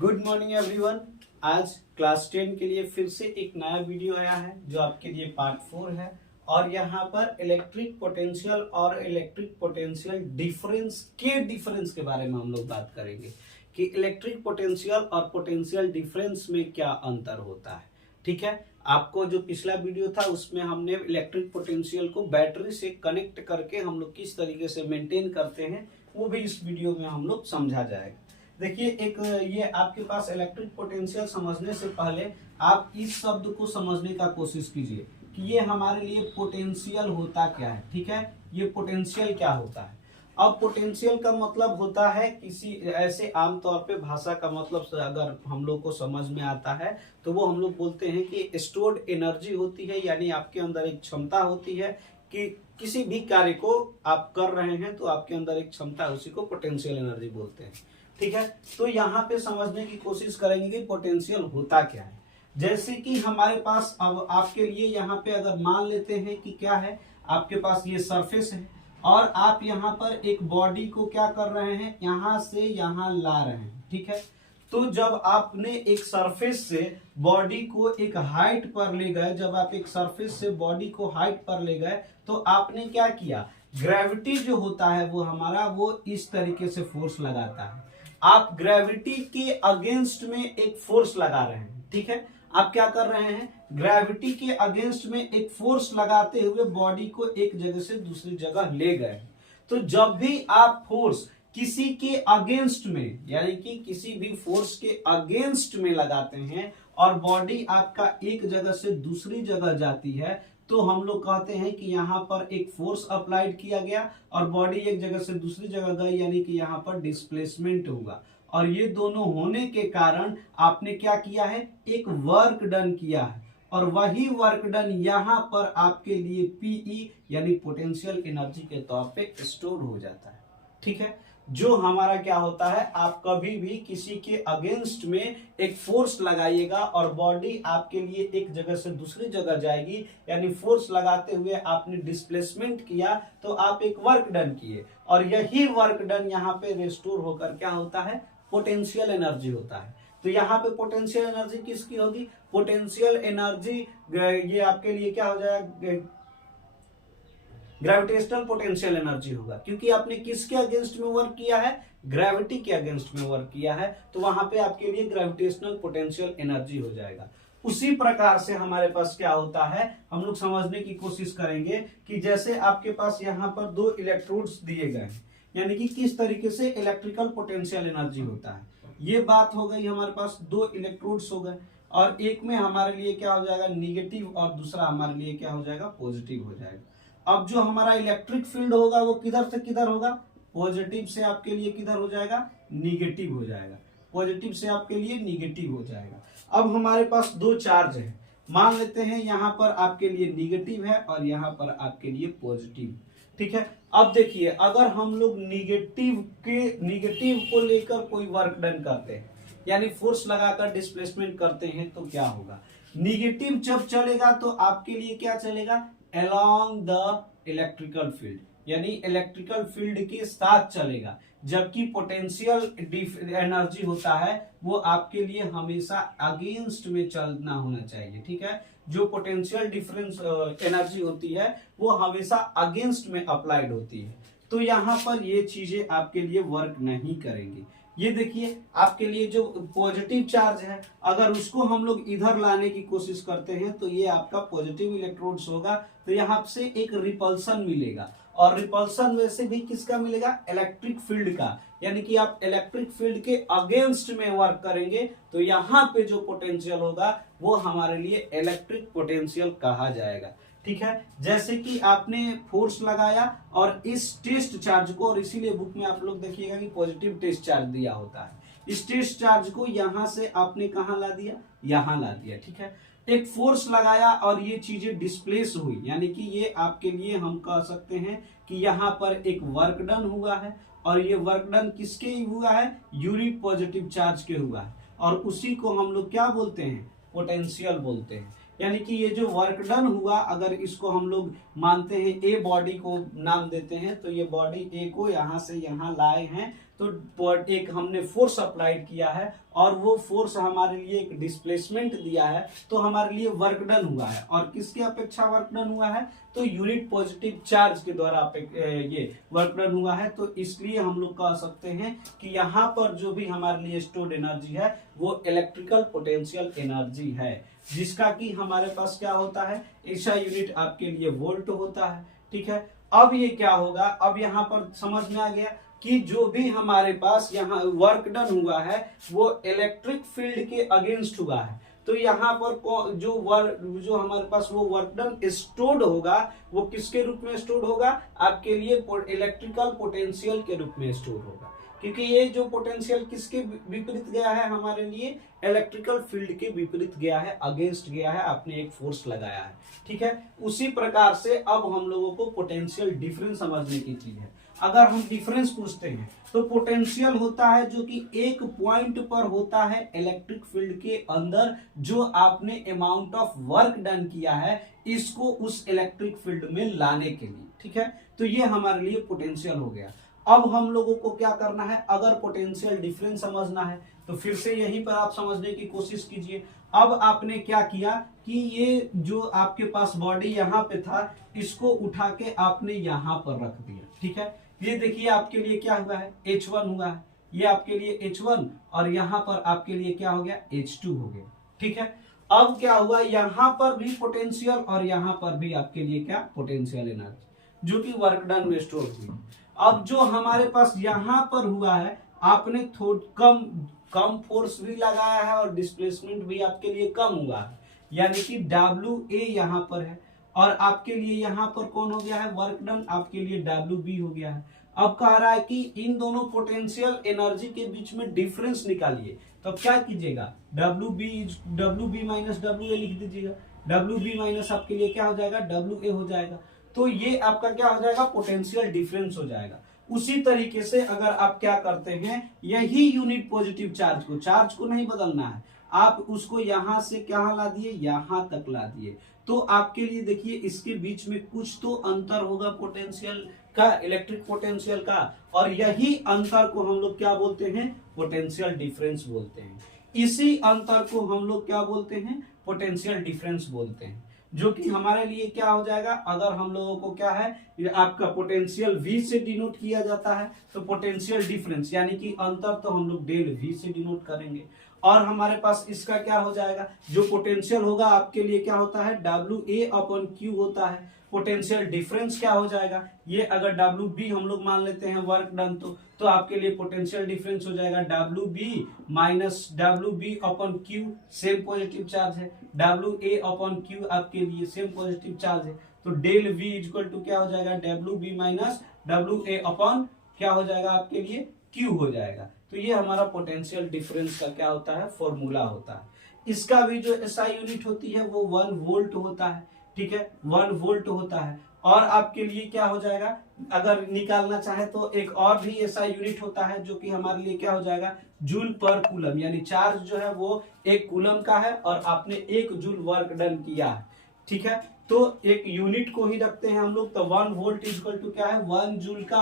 Good morning everyone. आज class 10 के लिए फिर से एक नया वीडियो आया है जो आपके लिए पार्ट 4 है और यहाँ पर इलेक्ट्रिक पोटेंशियल और इलेक्ट्रिक पोटेंशियल डिफरेंस के बारे में हम लोग बात करेंगे कि इलेक्ट्रिक पोटेंशियल और पोटेंशियल डिफरेंस में क्या अंतर होता है। ठीक है, आपको जो पिछला वीडियो था उसमें हमने इलेक्ट्रिक पोटेंशियल को बैटरी से कनेक्ट करके हम लोग किस तरीके से मेंटेन करते हैं वो भी इस वीडियो में हम लोग समझा जाएगा। देखिए, एक ये आपके पास इलेक्ट्रिक पोटेंशियल समझने से पहले आप इस शब्द को समझने का कोशिश कीजिए कि ये हमारे लिए पोटेंशियल होता क्या है। ठीक है, ये पोटेंशियल क्या होता है। अब पोटेंशियल का मतलब होता है किसी ऐसे आमतौर पे भाषा का मतलब अगर हम लोग को समझ में आता है तो वो हम लोग बोलते हैं कि स्टोर्ड एनर्जी होती है, यानी आपके अंदर एक क्षमता होती है कि किसी भी कार्य को आप कर रहे हैं तो आपके अंदर एक क्षमता है, उसी को पोटेंशियल एनर्जी बोलते हैं। ठीक है, तो यहाँ पे समझने की कोशिश करेंगे कि पोटेंशियल होता क्या है। जैसे कि हमारे पास अब आपके लिए यहाँ पे अगर मान लेते हैं कि क्या है, आपके पास ये सरफेस है और आप यहाँ पर एक बॉडी को क्या कर रहे हैं, यहाँ से यहाँ ला रहे हैं। ठीक है, तो जब आपने एक सरफेस से बॉडी को एक हाइट पर ले गए, जब आप एक सरफेस से बॉडी को हाइट पर ले गए तो आपने क्या किया, ग्रेविटी जो होता है वो हमारा वो इस तरीके से फोर्स लगाता है। आप ग्रेविटी के अगेंस्ट में एक फोर्स लगा रहे हैं। ठीक है, आप क्या कर रहे हैं, ग्रेविटी के अगेंस्ट में एक फोर्स लगाते हुए बॉडी को एक जगह से दूसरी जगह ले गए। तो जब भी आप फोर्स किसी के अगेंस्ट में, यानी कि किसी भी फोर्स के अगेंस्ट में लगाते हैं और बॉडी आपका एक जगह से दूसरी जगह जाती है तो हम लोग कहते हैं कि यहाँ पर एक फोर्स अप्लाइड किया गया और बॉडी एक जगह से दूसरी जगह गई, यानी कि यहाँ पर डिस्प्लेसमेंट होगा। और ये दोनों होने के कारण आपने क्या किया है, एक वर्क डन किया है और वही वर्क डन यहाँ पर आपके लिए पीई यानी पोटेंशियल एनर्जी के तौर पे स्टोर हो जाता है। ठीक है, जो हमारा क्या होता है, आप कभी भी किसी के अगेंस्ट में एक फोर्स लगाइएगा और बॉडी आपके लिए एक जगह से दूसरी जगह जाएगी, यानी फोर्स लगाते हुए आपने डिस्प्लेसमेंट किया तो आप एक वर्क डन किए और यही वर्क डन यहाँ पे रिस्टोर होकर क्या होता है, पोटेंशियल एनर्जी होता है। तो यहाँ पे पोटेंशियल एनर्जी किसकी होगी, पोटेंशियल एनर्जी ये आपके लिए क्या हो जाएगा, ग्रेविटेशनल पोटेंशियल एनर्जी होगा, क्योंकि आपने किसके अगेंस्ट में वर्क किया है, ग्रेविटी के अगेंस्ट में वर्क किया है, तो वहां पे आपके लिए ग्रेविटेशनल पोटेंशियल एनर्जी हो जाएगा। उसी प्रकार से हमारे पास क्या होता है, हम लोग समझने की कोशिश करेंगे कि जैसे आपके पास यहाँ पर दो इलेक्ट्रोड्स दिए गए हैं, यानी कि किस तरीके से इलेक्ट्रिकल पोटेंशियल एनर्जी होता है। ये बात हो गई, हमारे पास दो इलेक्ट्रोड्स हो गए और एक में हमारे लिए क्या हो जाएगा, निगेटिव, और दूसरा हमारे लिए क्या हो जाएगा, पॉजिटिव हो जाएगा। अब जो हमारा इलेक्ट्रिक फील्ड होगा वो किधर से किधर होगा, पॉजिटिव से आपके लिए किधर हो जाएगा, निगेटिव हो जाएगा, पॉजिटिव से आपके लिए निगेटिव हो जाएगा। अब हमारे पास दो चार्ज है, मान लेते हैं यहाँ पर आपके लिए निगेटिव है और यहाँ पर आपके लिए पॉजिटिव। ठीक है, अब देखिए, अगर हम लोग निगेटिव को लेकर कोई वर्क डन करते हैं, यानी फोर्स लगाकर डिस्प्लेसमेंट करते हैं, तो क्या होगा, निगेटिव जब चलेगा तो आपके लिए क्या चलेगा, along the electrical field, यानी इलेक्ट्रिकल फील्ड के साथ चलेगा। जबकि पोटेंशियल एनर्जी होता है वो आपके लिए हमेशा अगेंस्ट में चलना होना चाहिए। ठीक है, जो पोटेंशियल डिफरेंस एनर्जी होती है वो हमेशा अगेंस्ट में अप्लाइड होती है, तो यहाँ पर ये चीजें आपके लिए वर्क नहीं करेंगी। ये देखिए, आपके लिए जो पॉजिटिव चार्ज है अगर उसको हम लोग इधर लाने की कोशिश करते हैं तो ये आपका पॉजिटिव इलेक्ट्रोड्स होगा, तो यहाँ से एक रिपल्सन मिलेगा और रिपल्सन वैसे भी किसका मिलेगा, इलेक्ट्रिक फील्ड का, यानी कि आप इलेक्ट्रिक फील्ड के अगेंस्ट में वर्क करेंगे तो यहाँ पे जो पोटेंशियल होगा वो हमारे लिए इलेक्ट्रिक पोटेंशियल कहा जाएगा। ठीक है, जैसे कि आपने फोर्स लगाया और इस टेस्ट चार्ज को, और इसीलिए बुक में आप लोग देखिएगा कि पॉजिटिव टेस्ट चार्ज दिया होता है, इस टेस्ट चार्ज को यहां से आपने कहां ला दिया, यहां ला दिया। ठीक है, एक फोर्स लगाया और ये चीजें डिस्प्लेस हुई, यानी कि ये आपके लिए हम कह सकते हैं कि यहाँ पर एक वर्क डन हुआ है और ये वर्क डन किसके हुआ है, यूनिट पॉजिटिव चार्ज के हुआ है और उसी को हम लोग क्या बोलते हैं, पोटेंशियल बोलते हैं। यानी कि ये जो वर्क डन हुआ, अगर इसको हम लोग मानते हैं ए बॉडी को नाम देते हैं, तो ये बॉडी ए को यहाँ से यहाँ लाए हैं तो एक हमने फोर्स अप्लाइड किया है और वो फोर्स हमारे लिए एक डिस्प्लेसमेंट दिया है, तो हमारे लिए वर्क डन हुआ है। और किसकी अपेक्षा वर्क डन हुआ है? तो यूनिट पॉजिटिव चार्ज के द्वारा ये वर्क डन हुआ है। तो इसलिए हम लोग कह सकते हैं कि यहाँ पर जो भी हमारे लिए स्टोर्ड एनर्जी है वो इलेक्ट्रिकल पोटेंशियल एनर्जी है, जिसका कि हमारे पास क्या होता है, ऐसा यूनिट आपके लिए वोल्ट होता है। ठीक है, अब ये क्या होगा, अब यहाँ पर समझ में आ गया कि जो भी हमारे पास यहाँ वर्क डन हुआ है वो इलेक्ट्रिक फील्ड के अगेंस्ट हुआ है। तो यहाँ पर जो हमारे पास वो वर्क डन स्टोर्ड होगा वो किसके रूप में स्टोर्ड होगा? आपके लिए इलेक्ट्रिकल पोटेंशियल के रूप में स्टोर होगा, क्योंकि ये जो पोटेंशियल किसके विपरीत गया है, हमारे लिए इलेक्ट्रिकल फील्ड के विपरीत गया है, अगेंस्ट गया है, आपने एक फोर्स लगाया है। ठीक है, उसी प्रकार से अब हम लोगों को पोटेंशियल डिफरेंस समझने की चीज है। अगर हम डिफरेंस पूछते हैं तो पोटेंशियल होता है जो कि एक पॉइंट पर होता है इलेक्ट्रिक फील्ड के अंदर, जो आपने अमाउंट ऑफ वर्क डन किया है इसको उस इलेक्ट्रिक फील्ड में लाने के लिए। ठीक है, तो ये हमारे लिए पोटेंशियल हो गया। अब हम लोगों को क्या करना है, अगर पोटेंशियल डिफरेंस समझना है तो फिर से यहीं पर आप समझने की कोशिश कीजिए। अब आपने क्या किया कि ये जो आपके पास बॉडी यहाँ पे था इसको उठा के आपने यहाँ पर रख दिया। ठीक है, ये देखिए आपके लिए क्या हुआ है, H1 हुआ है, ये आपके लिए H1 और यहाँ पर आपके लिए क्या हो गया, H2 हो गया। ठीक है, अब क्या हुआ, यहाँ पर भी पोटेंशियल और यहाँ पर भी आपके लिए क्या, पोटेंशियल एनर्जी जो कि वर्क डन में स्टोर हुई। अब जो हमारे पास यहाँ पर हुआ है, आपने थोड़ा कम फोर्स भी लगाया है और डिस्प्लेसमेंट भी आपके लिए कम हुआ है, यानी कि WA यहाँ पर है और आपके लिए यहाँ पर कौन हो गया है, वर्क डन आपके लिए WB हो गया है। अब कह रहा है कि इन दोनों पोटेंशियल एनर्जी के बीच में डिफरेंस निकालिए, तो क्या कीजिएगा, WB माइनस WA लिख दीजिएगा। WB माइनस आपके लिए क्या हो जाएगा, WA हो जाएगा। तो ये आपका क्या हो जाएगा, पोटेंशियल डिफरेंस हो जाएगा। उसी तरीके से अगर आप क्या करते हैं, यही यूनिट पॉजिटिव चार्ज को नहीं बदलना है, आप उसको यहां से क्या ला दिए, यहां तक ला दिए, तो आपके लिए देखिए इसके बीच में कुछ तो अंतर होगा पोटेंशियल का, इलेक्ट्रिक पोटेंशियल का, और यही अंतर को हम लोग क्या बोलते हैं, पोटेंशियल डिफरेंस बोलते हैं। इसी अंतर को हम लोग क्या बोलते हैं, पोटेंशियल डिफरेंस बोलते हैं, जो कि हमारे लिए क्या हो जाएगा, अगर हम लोगों को क्या है, आपका पोटेंशियल V से डिनोट किया जाता है, तो पोटेंशियल डिफरेंस यानी कि अंतर तो हम लोग डेल V से डिनोट करेंगे। और हमारे पास इसका क्या हो जाएगा, जो पोटेंशियल होगा आपके लिए क्या होता है, WA/Q होता है। पोटेंशियल डिफरेंस क्या हो जाएगा, ये अगर WB हम लोग मान लेते हैं वर्क डन, तो आपके लिए पोटेंशियल डिफरेंस हो जाएगा WB minus WB/Q, same positive charge है, WA/Q आपके लिए सेम पॉजिटिव चार्ज है, तो डेल V इक्वल टू क्या हो जाएगा, WB माइनस WA/ क्या हो जाएगा आपके लिए, Q हो जाएगा। तो ये हमारा पोटेंशियल डिफरेंस का क्या होता है, फॉर्मूला होता है। इसका भी जो SI यूनिट होती है वो 1 वोल्ट होता है। ठीक है, 1 वोल्ट होता है। और आपके लिए क्या हो जाएगा, अगर निकालना चाहे तो एक और भी SI यूनिट होता है जो कि हमारे लिए क्या हो जाएगा, जूल पर कूलम, यानी चार्ज जो है वो 1 कूलम का है और आपने 1 जूल वर्क डन किया है। ठीक है, तो एक यूनिट को ही रखते हैं हम लोग, तो 1 वोल्ट इक्वल टू क्या है, 1 जूल का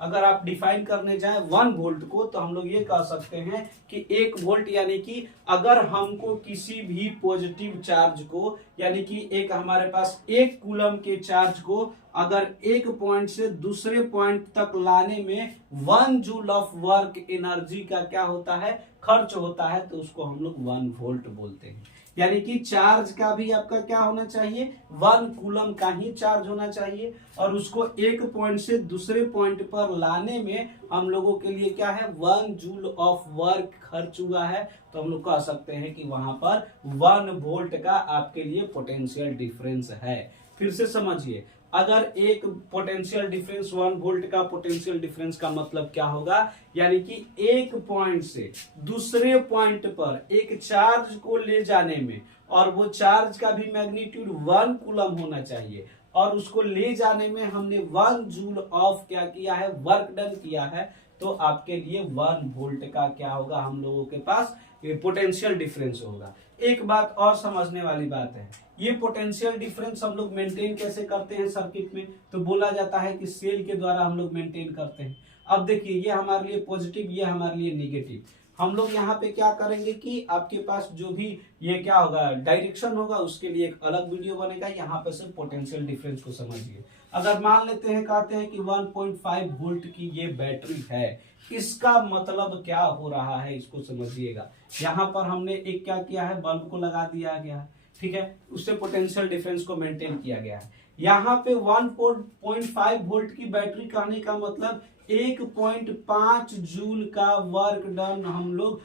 अगर आप डिफाइन करने जाए 1 वोल्ट को, तो हम लोग ये कह सकते हैं कि 1 वोल्ट, यानी कि अगर हमको किसी भी पॉजिटिव चार्ज को, यानी कि एक हमारे पास 1 कूलम के चार्ज को अगर एक पॉइंट से दूसरे पॉइंट तक लाने में 1 जूल ऑफ वर्क एनर्जी का क्या होता है, खर्च होता है, तो उसको हम लोग 1 वोल्ट बोलते हैं। यानी कि चार्ज का भी आपका क्या होना चाहिए, 1 कूलम का ही चार्ज होना चाहिए, और उसको एक पॉइंट से दूसरे पॉइंट पर लाने में हम लोगों के लिए क्या है, 1 जूल ऑफ वर्क खर्च हुआ है, तो हम लोग कह सकते हैं कि वहां पर 1 वोल्ट का आपके लिए पोटेंशियल डिफरेंस है। फिर से समझिए, अगर एक पोटेंशियल डिफरेंस 1 वोल्ट का पोटेंशियल डिफरेंस का मतलब क्या होगा, यानी कि एक पॉइंट से दूसरे पॉइंट पर एक चार्ज को ले जाने में, और वो चार्ज का भी मैग्नीट्यूड 1 कूलम होना चाहिए, और उसको ले जाने में हमने 1 जूल ऑफ क्या किया है, वर्क डन किया है, तो आपके लिए 1 वोल्ट का क्या होगा, हम लोगों के पास पोटेंशियल डिफरेंस होगा। एक बात और समझने वाली बात है, ये पोटेंशियल डिफरेंस हम लोग मेंटेन कैसे करते हैं सर्किट में, तो बोला जाता है कि सेल के द्वारा हम लोग मेंटेन करते हैं। अब देखिए ये हमारे लिए पॉजिटिव, ये हमारे लिए निगेटिव। हम लोग यहाँ पे क्या करेंगे कि आपके पास जो भी ये क्या होगा डायरेक्शन होगा उसके लिए एक अलग वीडियो बनेगा। यहाँ पे सिर्फ पोटेंशियल डिफरेंस को समझिए। अगर मान लेते हैं कहते हैं कि 1.5 वोल्ट की ये बैटरी है, इसका मतलब क्या हो रहा है इसको समझिएगा। यहाँ पर हमने एक क्या किया है, बल्ब को लगा दिया गया है, ठीक है, उससे पोटेंशियल डिफरेंस को मेंटेन किया गया है। यहाँ पे 1.5 वोल्ट की बैटरी कहने का मतलब 1.5 जूल का वर्क डन हम लोग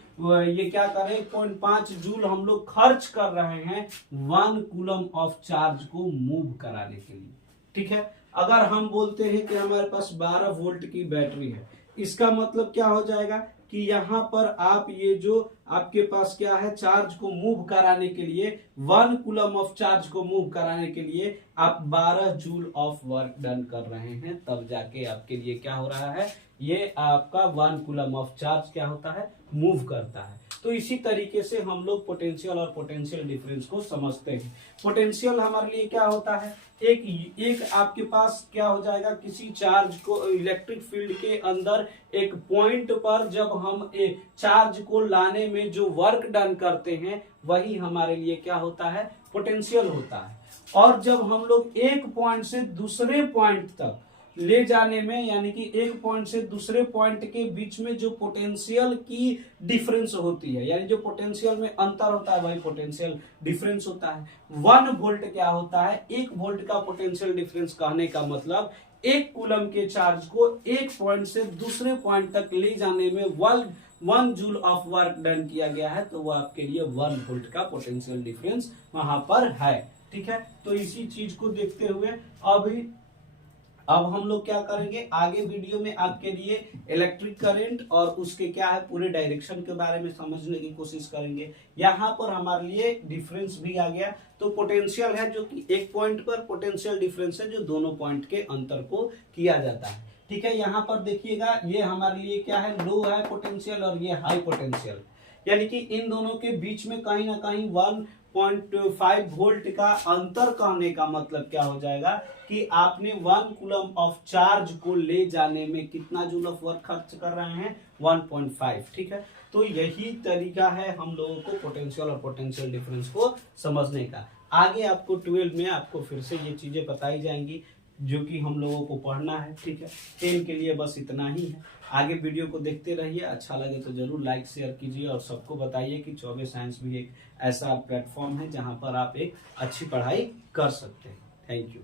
ये क्या कर रहे हैं, 1.5 जूल हम लोग खर्च कर रहे हैं 1 कूलम ऑफ चार्ज को मूव कराने के लिए, ठीक है। अगर हम बोलते हैं कि हमारे पास 12 वोल्ट की बैटरी है, इसका मतलब क्या हो जाएगा कि यहाँ पर आप ये जो आपके पास क्या है चार्ज को मूव कराने के लिए 1 कूलम ऑफ चार्ज को मूव कराने के लिए आप 12 जूल ऑफ वर्क डन कर रहे हैं, तब जाके आपके लिए क्या हो रहा है, ये आपका 1 कूलम ऑफ चार्ज क्या होता है, मूव करता है। तो इसी तरीके से हम लोग पोटेंशियल और पोटेंशियल डिफरेंस को समझते हैं। पोटेंशियल हमारे लिए क्या होता है, एक आपके पास क्या हो जाएगा, किसी चार्ज को इलेक्ट्रिक फील्ड के अंदर एक पॉइंट पर जब हम एक चार्ज को लाने में जो वर्क डन करते हैं वही हमारे लिए क्या होता है, पोटेंशियल होता है। और जब हम लोग एक पॉइंट से दूसरे पॉइंट तक ले जाने में, यानी कि एक पॉइंट से दूसरे पॉइंट के बीच में जो पोटेंशियल की डिफरेंस होती है, यानी जो पोटेंशियल में अंतर होता है वही पोटेंशियल डिफरेंस होता है। 1 वोल्ट क्या होता है, 1 वोल्ट का पोटेंशियल डिफरेंस कहने का मतलब 1 कूलम के चार्ज को एक पॉइंट से दूसरे पॉइंट तक ले जाने में 1 जूल ऑफ वर्क डन किया गया है, तो वो आपके लिए 1 वोल्ट का पोटेंशियल डिफरेंस वहां पर है, ठीक है। तो इसी चीज को देखते हुए अब हम लोग क्या करेंगे, आगे वीडियो में आपके लिए इलेक्ट्रिक करंट और उसके क्या है पूरे डायरेक्शन के बारे में समझने की कोशिश करेंगे। यहाँ पर हमारे लिए डिफरेंस भी आ गया, तो पोटेंशियल है जो कि एक पॉइंट पर, पोटेंशियल डिफरेंस है जो दोनों पॉइंट के अंतर को किया जाता है, ठीक है। यहाँ पर देखिएगा ये हमारे लिए क्या है, लो है पोटेंशियल और ये हाई पोटेंशियल, यानी कि इन दोनों के बीच में कहीं ना कहीं 1.5 वोल्ट का अंतर कहने का मतलब क्या हो जाएगा कि आपने 1 कूलम ऑफ चार्ज को ले जाने में कितना जूल ऑफ वर्क खर्च कर रहे हैं, 1.5, ठीक है। तो यही तरीका है हम लोगों को पोटेंशियल और पोटेंशियल डिफरेंस को समझने का। आगे आपको 12 में आपको फिर से ये चीजें बताई जाएंगी जो कि हम लोगों को पढ़ना है, ठीक है। 10 के लिए बस इतना ही है। आगे वीडियो को देखते रहिए, अच्छा लगे तो जरूर लाइक शेयर कीजिए और सबको बताइए कि चौबे साइंस भी एक ऐसा प्लेटफॉर्म है जहां पर आप एक अच्छी पढ़ाई कर सकते हैं। Thank you.